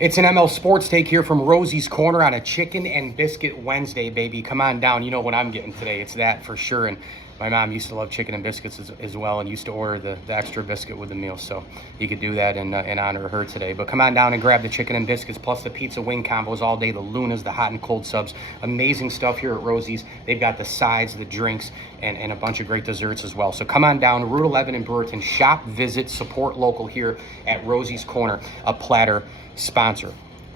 It's an ML Sports Take here from Rosie's Corner on a Chicken and Biscuit Wednesday, baby. Come on down. You know what I'm getting today. It's that for sure. And my mom used to love chicken and biscuits as well, and used to order the extra biscuit with the meal. So you could do that in honor of her today. But come on down and grab the chicken and biscuits, plus the pizza wing combos all day, the Lunas, the hot and cold subs. Amazing stuff here at Rosie's. They've got the sides, the drinks, and a bunch of great desserts as well. So come on down, Route 11 in Brewerton. Shop, visit, support local here at Rosie's Corner, a Platter sponsor.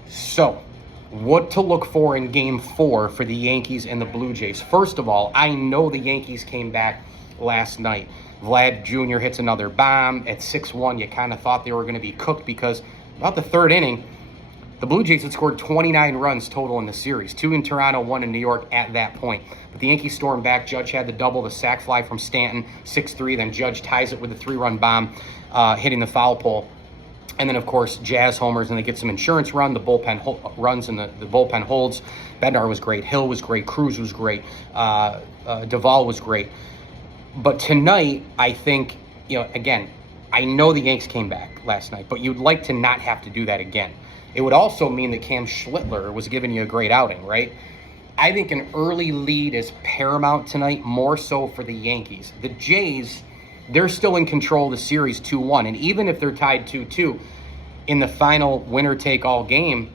So, what to look for in Game 4 for the Yankees and the Blue Jays? First of all, I know the Yankees came back last night. Vlad Jr. hits another bomb at 6-1. You kind of thought they were going to be cooked because about the third inning, the Blue Jays had scored 29 runs total in the series. 2 in Toronto, 1 in New York at that point. But the Yankees stormed back. Judge had the double, the sac fly from Stanton, 6-3. Then Judge ties it with a 3-run bomb, hitting the foul pole. And then, of course, Jazz homers, and they get some insurance run. The bullpen runs, and the bullpen holds. Bednar was great. Hill was great. Cruz was great. Duvall was great. But tonight, I think, again, I know the Yanks came back last night, but you'd like to not have to do that again. It would also mean that Cam Schlittler was giving you a great outing, right? I think an early lead is paramount tonight, more so for the Yankees. The Jays, they're still in control of the series 2-1. And even if they're tied 2-2 in the final winner-take-all game,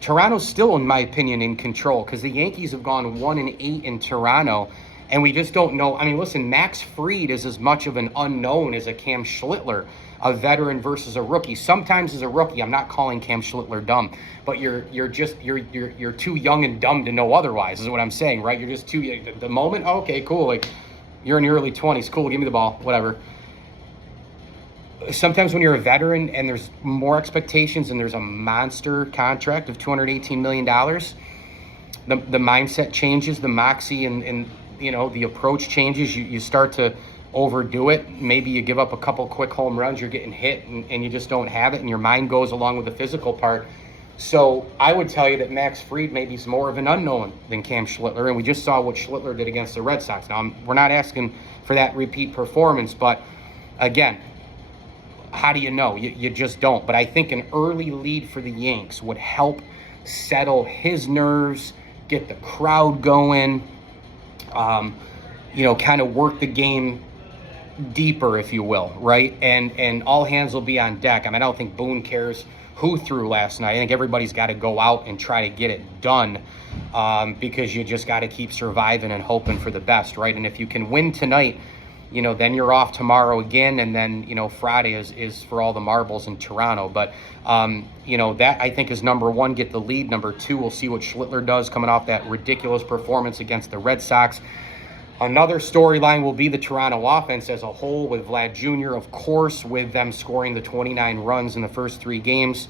Toronto's still, in my opinion, in control because the Yankees have gone 1-8 in Toronto, and we just don't know. I mean, listen, Max Fried is as much of an unknown as a Cam Schlittler, a veteran versus a rookie. Sometimes as a rookie, I'm not calling Cam Schlittler dumb, but you're too young and dumb to know otherwise, is what I'm saying, right? You're just too, the moment, okay, cool, like, you're in your early 20s. Cool, give me the ball, whatever. Sometimes when you're a veteran and there's more expectations and there's a monster contract of $218 million, the mindset changes, the moxie and the approach changes. You start to overdo it. Maybe you give up a couple quick home runs. You're getting hit and you just don't have it, and your mind goes along with the physical part. So I would tell you that Max Fried maybe is more of an unknown than Cam Schlittler, and we just saw what Schlittler did against the Red Sox. Now, we're not asking for that repeat performance, but again, how do you know? You just don't. But I think an early lead for the Yanks would help settle his nerves, get the crowd going, kind of work the game deeper, if you will, right? And all hands will be on deck. I mean, I don't think Boone cares who threw last night. I think everybody's got to go out and try to get it done because you just got to keep surviving and hoping for the best, right? And if you can win tonight, then you're off tomorrow again, and then, Friday is for all the marbles in Toronto. But, that I think is number one, get the lead. Number two, we'll see what Schlittler does coming off that ridiculous performance against the Red Sox. Another storyline will be the Toronto offense as a whole, with Vlad Jr., of course, with them scoring the 29 runs in the first 3 games.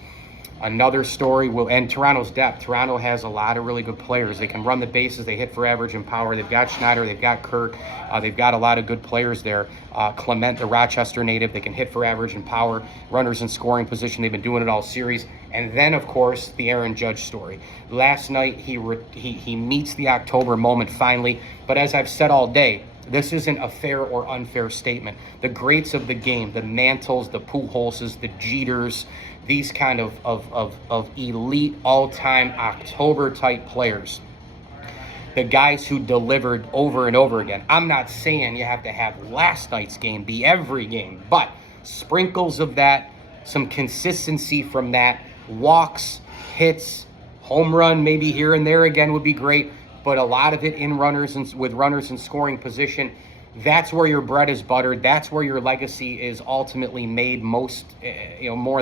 Another story and Toronto's depth. Toronto has a lot of really good players. They can run the bases. They hit for average and power. They've got Schneider. They've got Kirk. They've got a lot of good players there. Clement, the Rochester native, they can hit for average and power. Runners in scoring position. They've been doing it all series. And then, of course, the Aaron Judge story. Last night, he meets the October moment finally. But as I've said all day, this isn't a fair or unfair statement. The greats of the game, the Mantles, the Pujols, the Jeters, these kind of elite all-time October-type players, the guys who delivered over and over again. I'm not saying you have to have last night's game be every game, but sprinkles of that, some consistency from that, walks, hits, home run maybe here and there again would be great, but a lot of it in runners and with runners in scoring position. That's where your bread is buttered. That's where your legacy is ultimately made more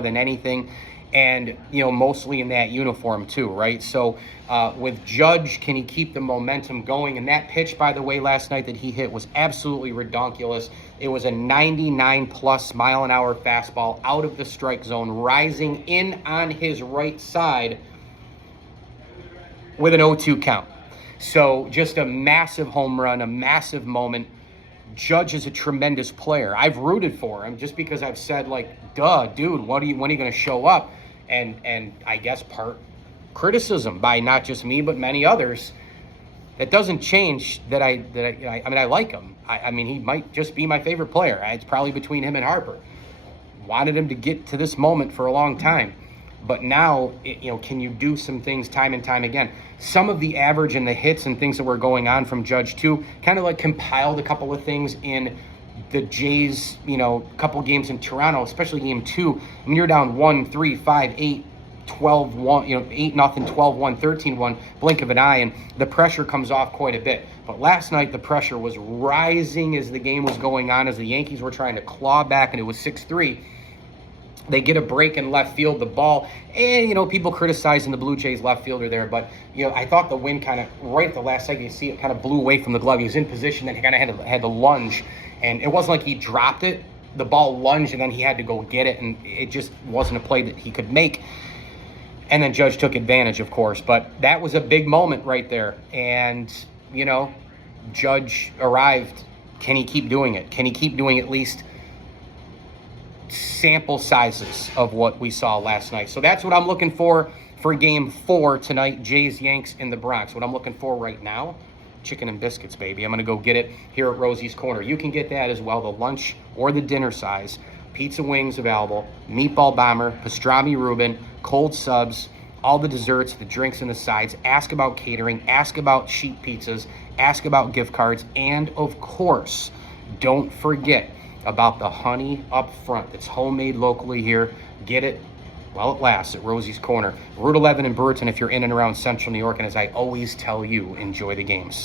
than anything. And, mostly in that uniform too, right? So with Judge, can he keep the momentum going? And that pitch, by the way, last night that he hit was absolutely redonkulous. It was a 99+ mile-an-hour fastball out of the strike zone, rising in on his right side with an 0-2 count. So just a massive home run, a massive moment. Judge is a tremendous player. I've rooted for him just because I've said, duh, dude, when are you going to show up? And I guess part criticism by not just me, but many others. That doesn't change that I like him. I mean, he might just be my favorite player. It's probably between him and Harper. Wanted him to get to this moment for a long time. But now, can you do some things time and time again? Some of the average and the hits and things that were going on from Judge too, kind of like compiled a couple of things in the Jays, couple games in Toronto, especially game 2. I mean, you're down 1-3, 5-8, 12-1, 8-0, 12-1, 13-1, blink of an eye, and the pressure comes off quite a bit. But last night, the pressure was rising as the game was going on, as the Yankees were trying to claw back, and it was 6-3. They get a break in left field, the ball, and, people criticizing the Blue Jays left fielder there, but, I thought the wind kind of, right at the last second, you see it kind of blew away from the glove. He was in position, then he kind of had to lunge, and it wasn't like he dropped it. The ball lunged, and then he had to go get it, and it just wasn't a play that he could make. And then Judge took advantage, of course, but that was a big moment right there, and, Judge arrived. Can he keep doing it? Can he keep doing at least sample sizes of what we saw last night? So that's what I'm looking for game 4 tonight, Jays-Yanks in the Bronx. What I'm looking for right now, chicken and biscuits, baby. I'm going to go get it here at Rosie's Corner. You can get that as well, the lunch or the dinner size. Pizza wings available, meatball bomber, pastrami Reuben, cold subs, all the desserts, the drinks, and the sides. Ask about catering, ask about sheet pizzas, ask about gift cards, and of course, don't forget about the honey up front that's homemade locally here. Get it while it lasts at Rosie's Corner. Route 11 in Brewerton if you're in and around Central New York. And as I always tell you, enjoy the games.